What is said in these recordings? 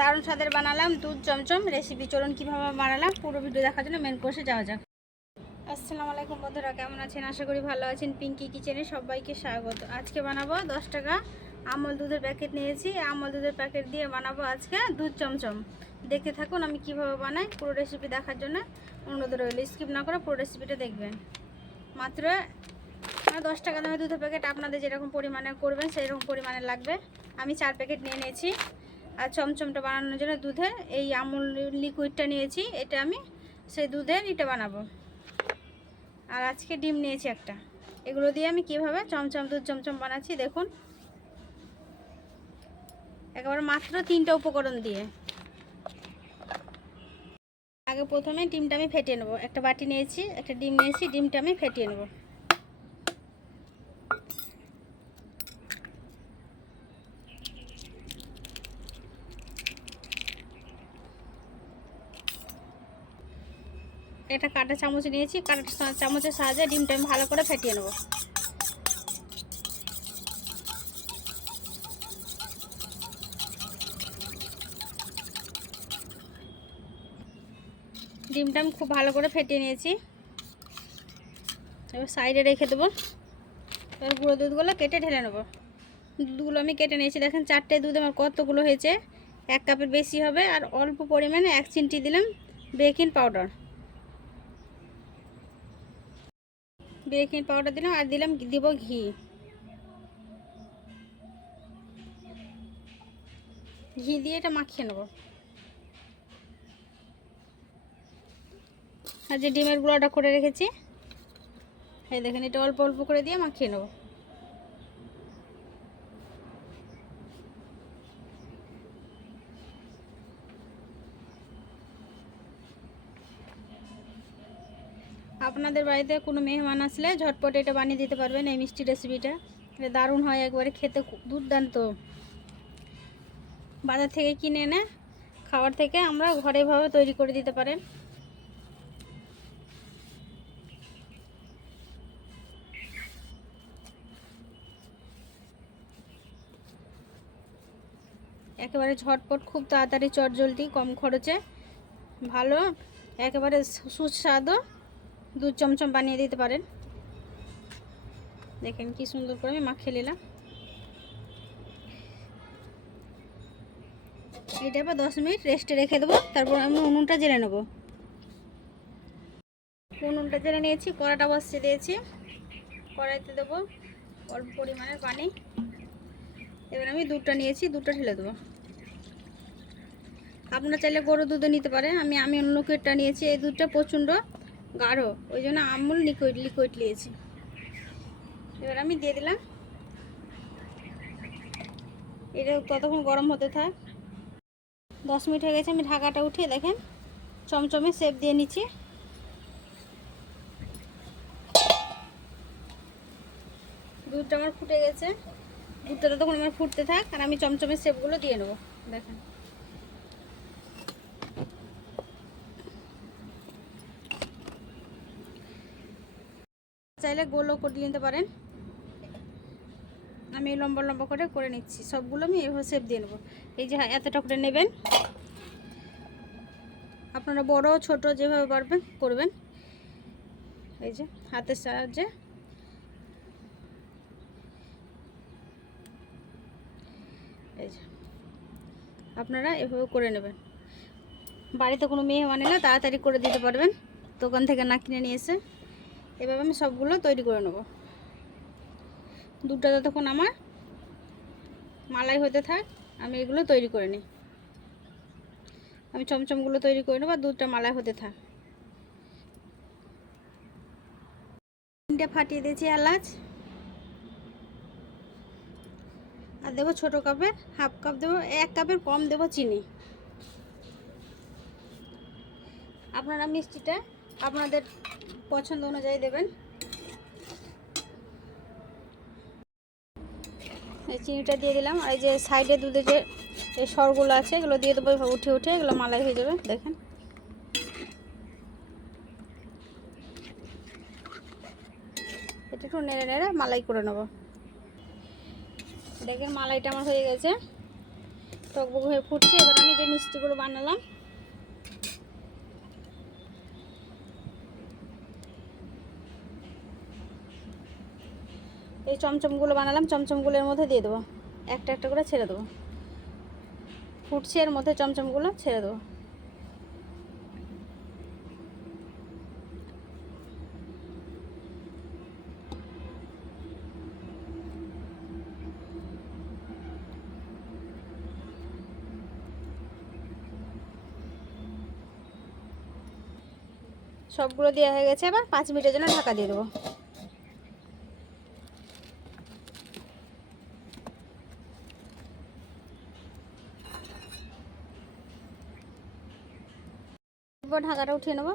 দারুণ স্বাদের বানালাম দুধ চমচম রেসিপি। চলুন কীভাবে বানালাম পুরো ভিডিও দেখার জন্য মেন কোর্সে যাওয়া যাক। আসসালামু আলাইকুম বন্ধুরা, কেমন আছেন? আশা করি ভালো আছেন। পিঙ্কি কিচেনে সবাইকে স্বাগত। আজকে বানাবো 10 টাকা আমল দুধের প্যাকেট নিয়েছি। আমল দুধের প্যাকেট দিয়ে বানাবো আজকে দুধ চমচম। দেখতে থাকুন আমি কিভাবে বানাই। পুরো রেসিপি দেখার জন্য অনুরোধ রইল, স্কিপ না করে পুরো রেসিপিটা দেখবেন। মাত্র 10 টাকা দামের দুধের প্যাকেট, আপনাদের যেরকম পরিমাণে করবেন সেই রকম পরিমাণে লাগবে। আমি 4 প্যাকেট নিয়ে নিয়েছি। আর চমচমটা বানানোর জন্য দুধের এই আমুল লিকুইডটা নিয়েছি, এটা আমি সেই দুধের এটা বানাবো। আর আজকে ডিম নিয়েছি একটা। এগুলো দিয়ে আমি কিভাবে চমচম দুধ চমচম বানাচ্ছি দেখুন, একেবারে মাত্র 3টা উপকরণ দিয়ে। আগে প্রথমে ডিমটা আমি ফেটিয়ে নেবো। একটা বাটি নিয়েছি, একটা ডিম নিয়েছি, ডিমটা আমি ফেটিয়ে নেবো। একটা কাঁটা চামচ নিয়েছি, কাঁটা চামচের সাহায্যে ডিমটা আমি ভালো করে ফেটিয়ে নেব। ডিমটা আমি খুব ভালো করে ফেটিয়ে নিয়েছি। এবার সাইডে রেখে দেবো। এবার গুঁড়ো দুধগুলো কেটে ঢেলে নেবো। দুধগুলো আমি কেটে নিয়েছি, দেখেন 4টে দুধ আমার কতগুলো হয়েছে। 1 কাপের বেশি হবে। আর অল্প পরিমাণে 1 চিমটি দিলাম বেকিং পাউডার। বেকিং পাউডার দিলাম আর দিব ঘি। ঘি দিয়ে এটা মাখিয়ে নেব। আর যে ডিমের গুঁড়োটা করে রেখেছি, এই দেখেন, এটা অল্প অল্প করে দিয়ে মাখিয়ে নেব। আপনাদের বাড়িতে কোনো মেহমান আসলে ঝটপট এটা বানিয়ে দিতে পারবেন। এই মিষ্টি রেসিপিটা এটা দারুণ হয়, একবারে খেতে দুর্দান্ত। বাজার থেকে কিনে এনে খাবার থেকে আমরা ঘরে ভাবে তৈরি করে দিতে পারেন। একেবারে ঝটপট, খুব তাড়াতাড়ি, চটজলদি, কম খরচে ভালো একেবারে সুস্বাদু দুধ চমচম বানিয়ে দিতে পারেন। দেখেন কি সুন্দর করে আমি মাখিয়ে নিলাম। এটা আবার 10 মিনিট রেস্টে রেখে দেবো। তারপর আমি উনুনটা জেলে নেব। উনুনটা জেলে নিয়েছি, কড়াটা বসিয়ে দিয়েছি। কড়াইতে দেবো অল্প পরিমাণের পানি। এবার আমি দুধটা নিয়েছি, দুধটা ঢেলে দেবো। আপনারা চাইলে গরুর দুধও নিতে পারেন। আমি অন্য লিকুইডটা নিয়েছি। এই দুধটা প্রচণ্ড গাঢ়, ওই জন্য আমুল লিকুইড নিয়েছি। এবার আমি দিয়ে দিলাম। এটা ততক্ষণ গরম হতে থাক। 10 মিনিট হয়ে গেছে। আমি ঢাকাটা উঠিয়ে দেখেন চমচমে শেপ দিয়ে নিচ্ছি। দুধটা আমার ফুটে গেছে। দুধটা ততক্ষণ আমার ফুটতে থাক আর আমি চমচমের শেপগুলো দিয়ে নেবো। দেখেন চাইলে গোলও করে নিতে পারেন। আমি লম্বা লম্বা করে নিচ্ছি। সবগুলো আমি এভাবে শেপ দিয়ে নেবো। এই যে এতটা করে নেবেন। আপনারা বড় ছোট যেভাবে পারবেন করবেন। এই যে হাতের সাহায্যে এই যে আপনারা এভাবে করে নেবেন। বাড়িতে কোনো মেহমান এলে তাড়াতাড়ি করে দিতে পারবেন, দোকান থেকে না কিনে নিয়ে এসে। এভাবে আমি সবগুলো তৈরি করে নেব। দুধটা যতক্ষণ আমার মালাই হতে থাক আমি এগুলো তৈরি করে নিই। আমি চমচমগুলো তৈরি করে নেব, দুধটা মালাই হতে থাক। 3টে ফাটিয়ে দিয়েছি এলাচ। আর দেবো ছোটো কাপের হাফ কাপ দেবো, 1 কাপের কম দেবো চিনি। আপনারা মিষ্টিটা আপনাদের পছন্দ অনুযায়ী দেবেন। এই চিনিটা দিয়ে দিলাম। আর এই যে সাইডে দুধে যে এই সরগুলো আছে এগুলো দিয়ে দেবো। উঠে উঠে এগুলো মালাই হয়ে যাবে। দেখেন এটা একটু নেড়ে নেড়ে মালাই করে নেব। দেখেন মালাইটা আমার হয়ে গেছে। টকবক হয়ে ফুটছে। এবার আমি যে মিষ্টিগুলো বানালাম এই চমচমগুলো বানালাম, চমচমগুলোর মধ্যে দিয়ে দেবো, একটা একটা করে ছেড়ে দেবো। ফুটছে, এর মধ্যে চমচমগুলো ছেড়ে দেবো। সবগুলো দেওয়া হয়ে গেছে। এবার 5 মিনিটের জন্য ঢাকা দিয়ে দেবো। এবার ঢাকাটা উঠিয়ে নেবো।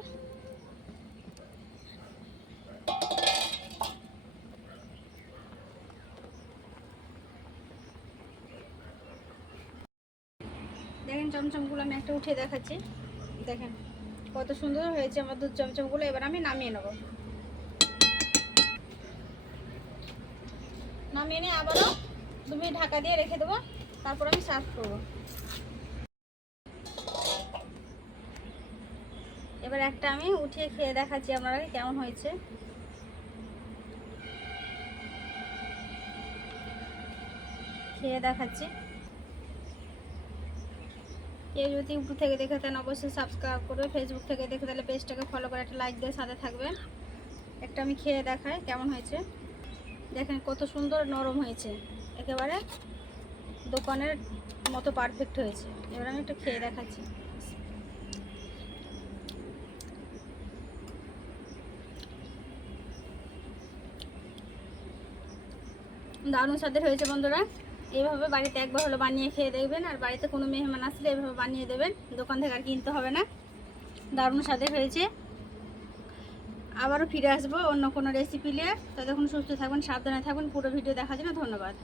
দেখেন চমচমগুলো আমি একটা উঠিয়ে দেখাচ্ছি। দেখেন কত সুন্দর হয়েছে আমার দুধ চমচমগুলো। এবার আমি নামিয়ে নেব। নামিয়ে নিয়ে আবারও 2 মিনিট ঢাকা দিয়ে রেখে দেবো, তারপর আমি সার্ভ করব। এবার একটা আমি উঠিয়ে খেয়ে দেখাচ্ছি আপনারা কেমন হয়েছে। খেয়ে দেখাচ্ছি। কেউ যদি ইউটিউব থেকে দেখে থাকেন অবশ্যই সাবস্ক্রাইব করবে, ফেসবুক থেকে দেখে তাহলে পেজটাকে ফলো করে একটা লাইক দিয়ে সাথে থাকবেন। একটা আমি খেয়ে দেখাই কেমন হয়েছে। দেখেন কত সুন্দর নরম হয়েছে, একেবারে দোকানের মতো পারফেক্ট হয়েছে। এবার আমি একটু খেয়ে দেখাচ্ছি। দারুণ স্বাদের হয়েছে বন্ধুরা। এইভাবে বাড়িতে একবার হলো বানিয়ে খেয়ে দেখবেন, আর বাড়িতে কোনো মেহমান আসলে এইভাবে বানিয়ে দেবেন, দোকান থেকে আর কিনতে হবে না। দারুণ স্বাদের হয়েছে। আবারও ফিরে আসবো অন্য কোনো রেসিপি নিয়ে। ততক্ষণ সুস্থ থাকবেন, সাবধানে থাকবেন। পুরো ভিডিও দেখার জন্য ধন্যবাদ।